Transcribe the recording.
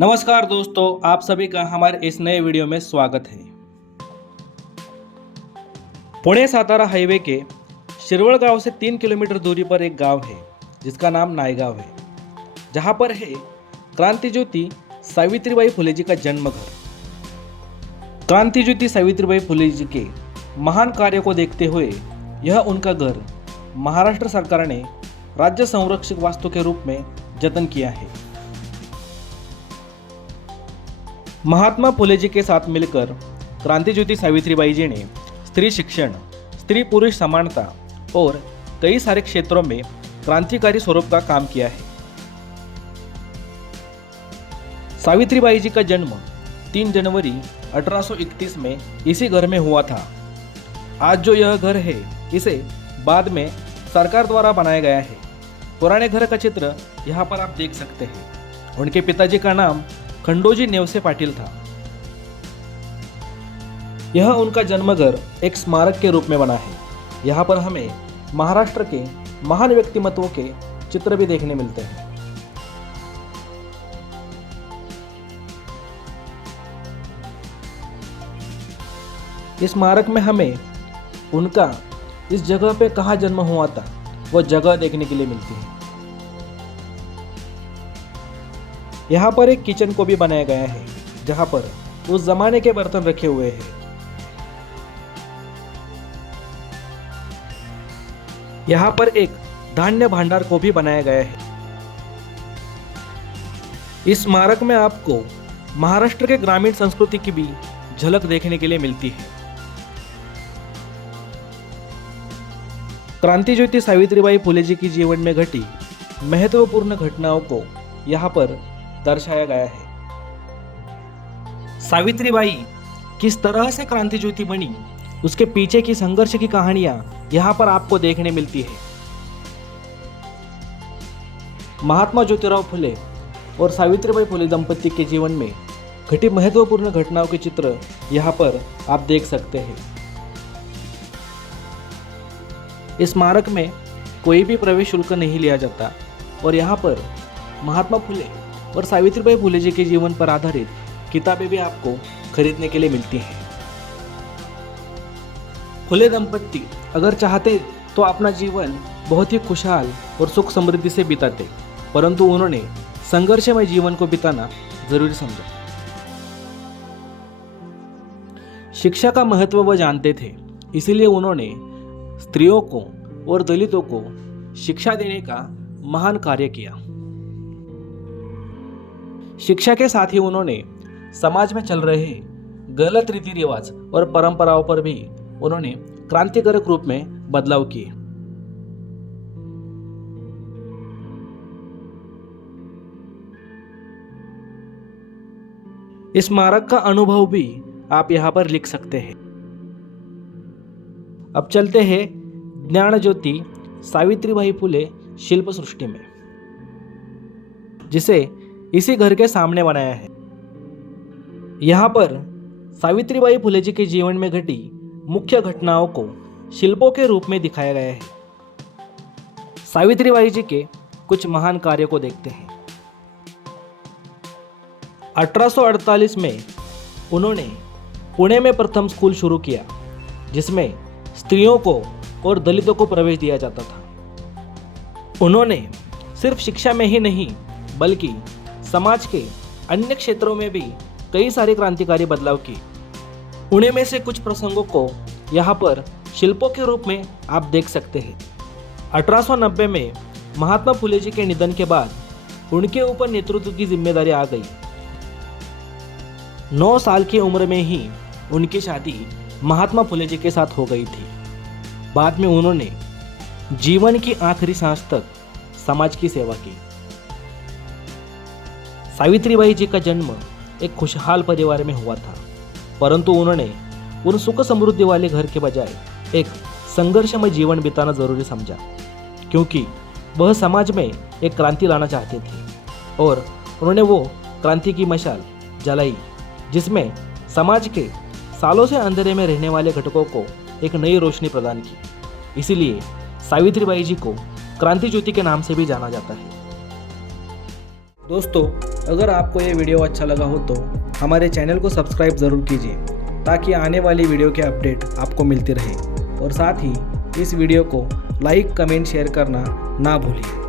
नमस्कार दोस्तों, आप सभी का हमारे इस नए वीडियो में स्वागत है। पुणे सातारा हाईवे के शिरवळ गांव से 3 किलोमीटर दूरी पर एक गांव है जिसका नाम नायगांव है, जहां पर है क्रांति ज्योति सावित्रीबाई फुले जी का जन्म घर। क्रांति ज्योति सावित्रीबाई फुले जी के महान कार्य को देखते हुए यह उनका घर महाराष्ट्र सरकार ने राज्य संरक्षक वास्तु के रूप में जतन किया है। महात्मा फुले जी के साथ मिलकर क्रांति ज्योति सावित्रीबाई जी ने स्त्री शिक्षण, स्त्री पुरुष समानता और कई सारे क्षेत्रों में क्रांतिकारी स्वरूप का काम किया है। सावित्रीबाई जी का जन्म 3 जनवरी 1831 में इसी घर में हुआ था। आज जो यह घर है इसे बाद में सरकार द्वारा बनाया गया है। पुराने घर का चित्र यहाँ पर आप देख सकते हैं। उनके पिताजी का नाम खंडोजी नेवसे पाटिल था। यह उनका जन्मघर एक स्मारक के रूप में बना है। यहाँ पर हमें महाराष्ट्र के महान व्यक्तिमत्वों के चित्र भी देखने मिलते हैं। इस स्मारक में हमें उनका इस जगह पे कहाँ जन्म हुआ था वो जगह देखने के लिए मिलती है। यहाँ पर एक किचन को भी बनाया गया है जहाँ पर उस जमाने के बर्तन रखे हुए हैं। यहाँ पर एक धान्य भंडार को भी बनाया गया है। इस स्मारक में आपको महाराष्ट्र के ग्रामीण संस्कृति की भी झलक देखने के लिए मिलती है। क्रांति ज्योति सावित्रीबाई फुले जी की जीवन में घटी महत्वपूर्ण घटनाओं को यहाँ पर दर्शाया गया है। सावित्रीबाई किस तरह से क्रांति ज्योति बनी, उसके पीछे की संघर्ष की कहानियां यहाँ पर आपको देखने मिलती है। महात्मा ज्योतिराव फुले और सावित्रीबाई फुले दंपति के जीवन में घटी महत्वपूर्ण घटनाओं के चित्र यहाँ पर आप देख सकते हैं। इस स्मारक में कोई भी प्रवेश शुल्क नहीं लिया जाता और यहाँ पर महात्मा फुले और सावित्रीबाई फुले जी के जीवन पर आधारित किताबें भी आपको खरीदने के लिए मिलती हैं। फुले दंपति अगर चाहते तो अपना जीवन बहुत ही खुशहाल और सुख समृद्धि से बिताते, परंतु उन्होंने संघर्षमय जीवन को बिताना जरूरी समझा। शिक्षा का महत्व वह जानते थे, इसीलिए उन्होंने स्त्रियों को और दलितों को शिक्षा देने का महान कार्य किया। शिक्षा के साथ ही उन्होंने समाज में चल रहे गलत रीति रिवाज और परंपराओं पर भी उन्होंने क्रांतिकारक रूप में बदलाव किए। इस स्मारक का अनुभव भी आप यहां पर लिख सकते हैं। अब चलते हैं ज्ञान ज्योति सावित्रीबाई फुले शिल्प सृष्टि में, जिसे इसी घर के सामने बनाया है। यहाँ पर सावित्रीबाई फुले जी के जीवन में घटी मुख्य घटनाओं को शिल्पों के रूप में दिखाया गया है। सावित्रीबाई जी के कुछ महान कार्यों को देखते हैं। 1848 में उन्होंने पुणे में प्रथम स्कूल शुरू किया, जिसमें स्त्रियों को और दलितों को प्रवेश दिया जाता था। उन्होंने सिर्फ शिक्षा में ही नहीं बल्कि समाज के अन्य क्षेत्रों में भी कई सारे क्रांतिकारी बदलाव किए। उन्हीं में से कुछ प्रसंगों को यहाँ पर शिल्पों के रूप में आप देख सकते हैं। 1890 में महात्मा फुले जी के निधन के बाद उनके ऊपर नेतृत्व की जिम्मेदारी आ गई। 9 साल की उम्र में ही उनकी शादी महात्मा फुले जी के साथ हो गई थी। बाद में उन्होंने जीवन की आखिरी सांस तक समाज की सेवा की। सावित्रीबाई जी का जन्म एक खुशहाल परिवार में हुआ था, परंतु उन्होंने उन सुख समृद्धि वाले घर के बजाय एक संघर्षमय जीवन बिताना जरूरी समझा, क्योंकि वह समाज में एक क्रांति लाना चाहते थे और उन्होंने वो क्रांति की मशाल जलाई, जिसमें समाज के सालों से अंधेरे में रहने वाले घटकों को एक नई रोशनी प्रदान की। इसीलिए सावित्रीबाई जी को क्रांति ज्योति के नाम से भी जाना जाता है। दोस्तों, अगर आपको ये वीडियो अच्छा लगा हो तो हमारे चैनल को सब्सक्राइब ज़रूर कीजिए ताकि आने वाली वीडियो के अपडेट आपको मिलती रहे और साथ ही इस वीडियो को लाइक कमेंट शेयर करना ना भूलिए।